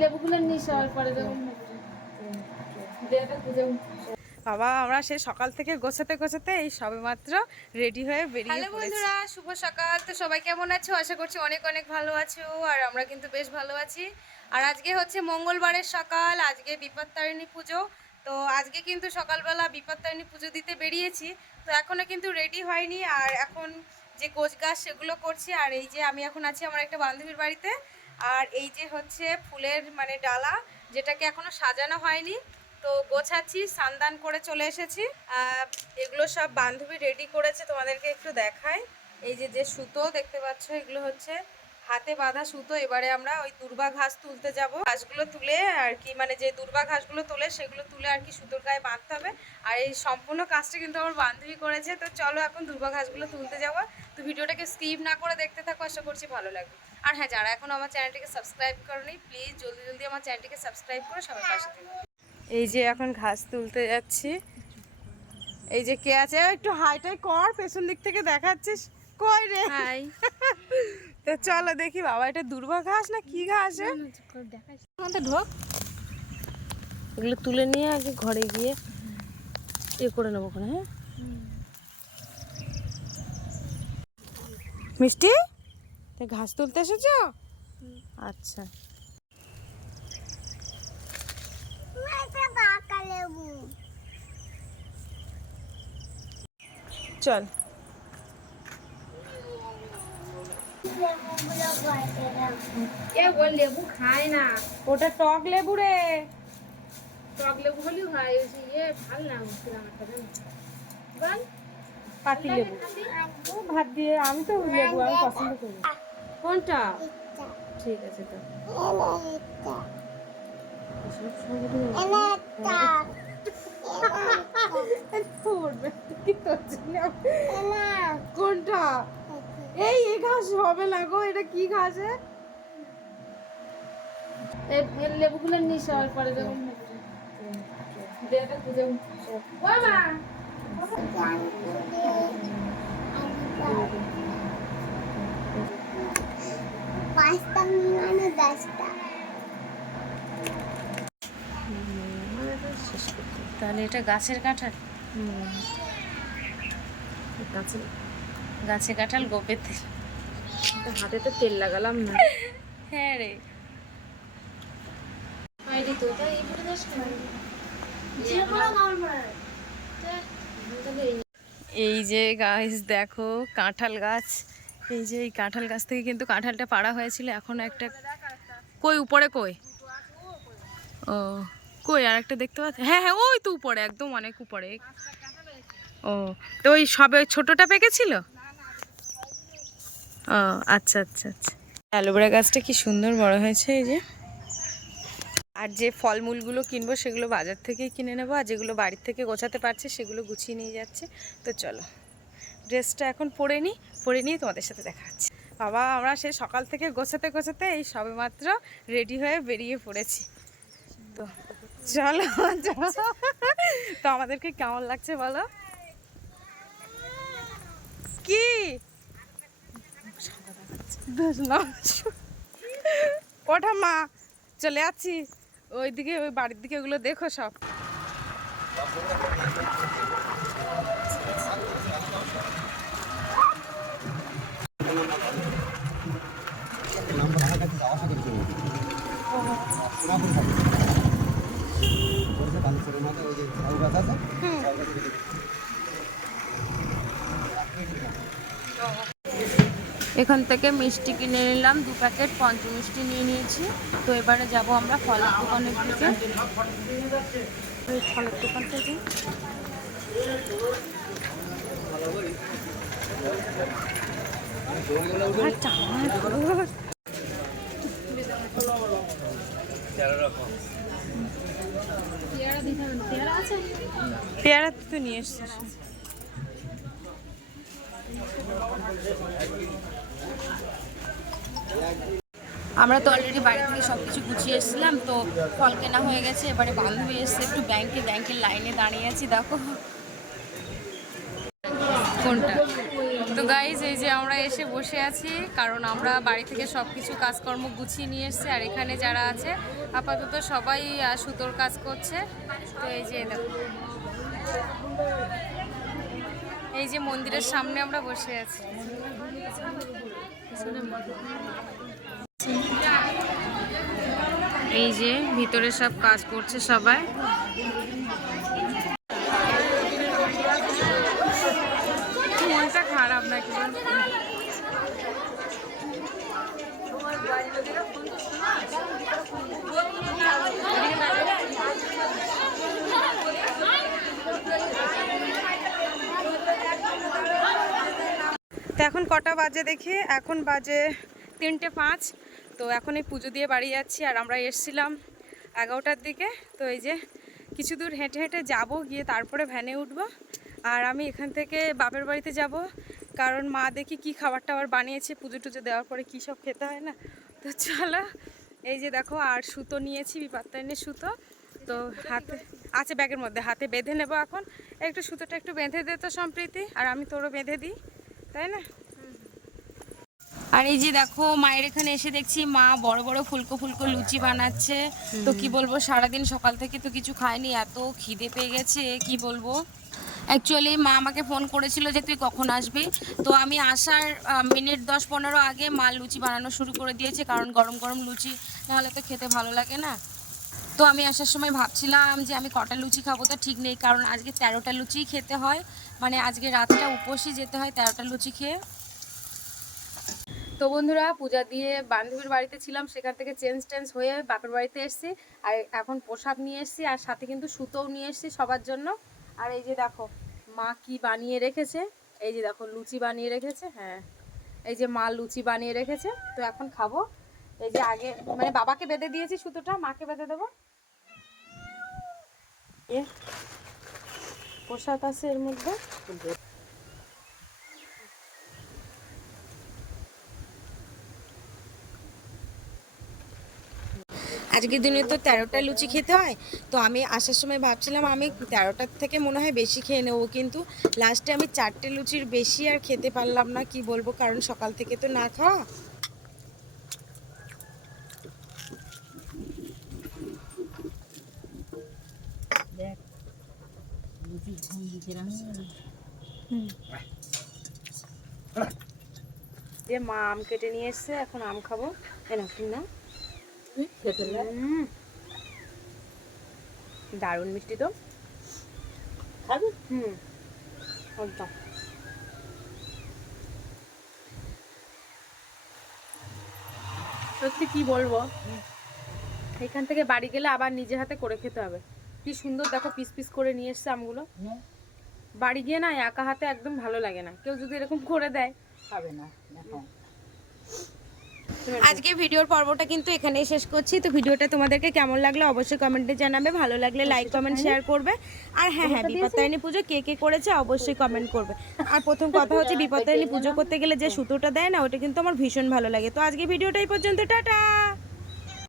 লেবুগুলো আর পরে যখন বাবা আমরা সেই সকাল থেকে গোছাতে গোছাতে এই সবে মাত্র রেডি হয়ে বেরিয়ে হ্যালো বন্ধুরা শুভ সকাল। তো সবাই কেমন আছো? আশা করছি অনেক অনেক ভালো আছো আর আমরা কিন্তু বেশ ভালো আছি। আর আজকে হচ্ছে মঙ্গলবারের সকাল আজকে বিপত্তারিণী পুজো। তো আজকে কিন্তু সকালবেলা বিপত্তারিণী পুজো দিতে বেরিয়েছি। তো এখনও কিন্তু রেডি হয়নি আর এখন যে গোছ গাছ সেগুলো করছি আর এই যে আমি এখন আছি আমার একটা বান্ধবীর বাড়িতে। আর এই যে হচ্ছে ফুলের মানে ডালা, যেটাকে এখনও সাজানো হয়নি, তো গোছাচ্ছি, সান্দান করে চলে এসেছি। এগুলো সব বান্ধবী রেডি করেছে, তোমাদেরকে একটু দেখাই। এই যে যে সুতো দেখতে পাচ্ছ, এগুলো হচ্ছে হাতে বাঁধা সুতো। এবারে আমরা ওই দুর্বা ঘাস তুলতে যাব। ঘাসগুলো তুলে আর কি মানে যে দুর্বা ঘাসগুলো তুলে, সেগুলো তুলে আর কি সুতোর গায়ে বাঁধতে হবে। আর এই সম্পূর্ণ কাজটা কিন্তু আমার বান্ধবী করেছে, তো চলো এখন দুর্বা ঘাসগুলো তুলতে যাব। তো ভিডিওটাকে স্কিপ না করে দেখতে থাকো, আশা করছি ভালো লাগবে। আর হ্যাঁ যারা এখন আমার চ্যানেলটিকে সাবস্ক্রাইব করনি প্লিজ জলদি জলদি আমার চ্যানেলটিকে সাবস্ক্রাইব করে সবাই পাশে থেকো। এই যে এখন ঘাস তুলতে যাচ্ছি। এই যে কে আছে? একটু হাইটাই কর পেছন দিক থেকে দেখাচ্ছিস। কই রে? হাই তো চলো দেখি বাবা এটা দুর্বা ঘাস না কি ঘাস? তো ঢোক। এগুলো তুলে নিয়ে আগে ঘরে গিয়ে এ করে নেব ওখানে হ্যাঁ? মিষ্টি? তো ঘাস তুলতে এসেছ? আচ্ছা। চল। লেবু খায় না। ওটা টক লেবু রে। টক লেবু হলেও হয় ওই যে ইয়ে ভালো না পাতি লেবু। ভাত দিয়ে আমি তো লেবু আমি পছন্দ করি। কোনটা? ঠিক আছে তো। কোনটা? এই এই ঘাস হবে না গো এটা কি ঘাস লেবুগুলো নিস আর পরে যখন ডেটা খুঁজে মা। তাহলে এটা গাছের কাঁঠাল? গাছে গাছে কাঁঠাল গোপের তেল। হাতে তো তেল লাগালাম না। হ্যাঁ রে। এই যে গাছ দেখো কাঁঠাল গাছ। এই যে এই কাঁঠাল গাছ থেকে কিন্তু কাঁঠালটা পাড়া হয়েছিল, এখন একটা কই উপরে কই? ও, কই আর একটা দেখতে পাচ্ছি? হ্যাঁ হ্যাঁ ওই তো উপরে, একদম অনেক উপরে। ও, তো ওই সবে ছোটটা পেকেছিল? ও আচ্ছা আচ্ছা আচ্ছা। অ্যালোভেরা গাছটা কি সুন্দর বড় হয়েছে এই যে। আর যে ফলমূলগুলো কিনবো সেগুলো বাজার থেকেই কিনে নেব, আর যেগুলো বাড়ির থেকে গোছাতে পারছে সেগুলো গুছিয়ে নিয়ে যাচ্ছে। তো চলো। ড্রেসটা এখন পরে নিই, পরে নিয়ে তোমাদের সাথে দেখা হচ্ছে। বাবা, আমরা সে সকাল থেকে গোছাতে গোছাতে এই সবে মাত্র রেডি হয়ে বেরিয়ে পড়েছি। তো চলো। তো আমাদেরকে কেমন লাগছে বলো? কি? ওঠা মা, চলে যাচ্ছি। ওইদিকে, ওই বাড়ির দিকে ওগুলো দেখো সব। এখান থেকে মিষ্টি কিনে নিলাম, দু প্যাকেট পঞ্চ মিষ্টি নিয়ে নিয়েছি। তো এবারে যাব আমরা ফলের দোকানের দিকে। ফলের দোকান থেকে পেয়ারা তো নিয়ে এসছিস। আমরা তো অলরেডি বাড়ি থেকে সব কিছু গুছিয়ে এসেছিলাম তো ফল কেনা হয়ে গেছে এবারে বান্ধবী এসছে একটু ব্যাংকে ব্যাংকের লাইনে দাঁড়িয়ে আছি দেখো। কোনটা? গাইজ এই যে আমরা এসে বসে আছি, কারণ আমরা বাড়ি থেকে সব কিছু কাজকর্ম গুছিয়ে নিয়ে এসেছি, আর এখানে যারা আছে, আপাতত সবাই সুতোর কাজ করছে। তো এই যে দেখো। এই যে মন্দিরের সামনে আমরা বসে আছি। এই যে ভিতরে সব কাজ করছে সবাই। তো এখন কটা বাজে দেখি? এখন বাজে তিনটে পাঁচ। তো এখন এই পুজো দিয়ে বাড়ি যাচ্ছি আর আমরা এসছিলাম এগারোটার দিকে। তো এই যে কিছু দূর হেঁটে হেঁটে যাব, গিয়ে তারপরে ভ্যানে উঠব। আর আমি এখান থেকে বাপের বাড়িতে যাব। কারণ মা দেখি কি খাবার টাবার বানিয়েছে, পুজো টুজো দেওয়ার পরে কী সব খেতে হয় না? তো চলো, এই যে দেখো, আর সুতো নিয়েছি বিপাত্তায়নের সুতো। তো হাতে, আছে ব্যাগের মধ্যে, হাতে বেঁধে নেব এখন। একটু সুতোটা একটু বেঁধে দে তো সম্প্রীতি, আর আমি তোরও বেঁধে দিই। তাই না? আর এই যে দেখো মায়ের এখানে এসে দেখছি মা বড় বড় ফুলকো ফুলকো লুচি বানাচ্ছে। তো কি বলব সারাদিন সকাল থেকে তো কিছু খাইনি এত খিদে পেয়ে গেছে কি বলব? অ্যাকচুয়ালি মা আমাকে ফোন করেছিল যে তুই কখন আসবি? তো আমি আসার মিনিট দশ পনেরো আগে মা লুচি বানানো শুরু করে দিয়েছে কারণ গরম গরম লুচি নাহলে তো খেতে ভালো লাগে না। তো আমি আসার সময় ভাবছিলাম যে আমি কটা লুচি খাব, তো ঠিক নেই, কারণ আজকে তেরোটা লুচি খেতে হয়। মানে আজকে রাতটা উপসই যেতে হয় তেরোটা লুচি খেয়ে। তো বন্ধুরা, পূজা দিয়ে বান্ধবীর বাড়িতে ছিলাম, সেখান থেকে চেঞ্জ টেঞ্জ হয়ে বাপের বাড়িতে এসেছি। আর এখন প্রসাদ নিয়ে এসেছি, আর সাথে কিন্তু সুতোও নিয়ে এসেছি সবার জন্য। আর এই যে দেখো, মা কি বানিয়ে রেখেছে? এই যে দেখো, লুচি বানিয়ে রেখেছে হ্যাঁ। এই যে মা লুচি বানিয়ে রেখেছে, তো এখন খাব। এই যে আগে মানে বাবাকে বেঁধে দিয়েছি সুতোটা, মাকে বেঁধে দেবো। এ প্রসাদ আছে এর মধ্যে। আজকের দিনে তো তেরোটা লুচি খেতে হয়, তো আমি আসার সময় ভাবছিলাম আমি তেরোটার থেকে মনে হয় বেশি খেয়ে নেব, কিন্তু লাস্টে আমি চারটে লুচির বেশি আর খেতে পারলাম না, কি বলব? কারণ সকাল থেকে তো না খাওয়া। যে মা আম কেটে নিয়ে এসছে এখন আম খাব। এনা তুই না। দারুণ মিষ্টি তো। হুম। একদম। সত্যি কি বলব? এখান থেকে বাড়ি গেলে আবার নিজে হাতে করে খেতে হবে। কি সুন্দর দেখো পিস পিস করে নিয়ে এসছে আমগুলো। বাড়ি গিয়ে না একা হাতে একদম ভালো লাগে না। কেউ যদি এরকম করে দেয়। খাবে না আজকে ভিডিওর পর্বটা কিন্তু এখানেই শেষ করছি। তো ভিডিওটা তোমাদেরকে কেমন লাগল অবশ্যই কমেন্টে জানাবে। ভালো লাগলে লাইক কমেন্ট শেয়ার করবে। আর হ্যাঁ হ্যাঁ বিপত্তারিণী পুজো কে কে করেছে অবশ্যই কমেন্ট করবে। আর প্রথম কথা হচ্ছে বিপত্তারিণী পুজো করতে গেলে যে সুতোটা দেয় না ওটা কিন্তু আমার ভীষণ ভালো লাগে। তো আজকে ভিডিওটা এই পর্যন্ত টাটা!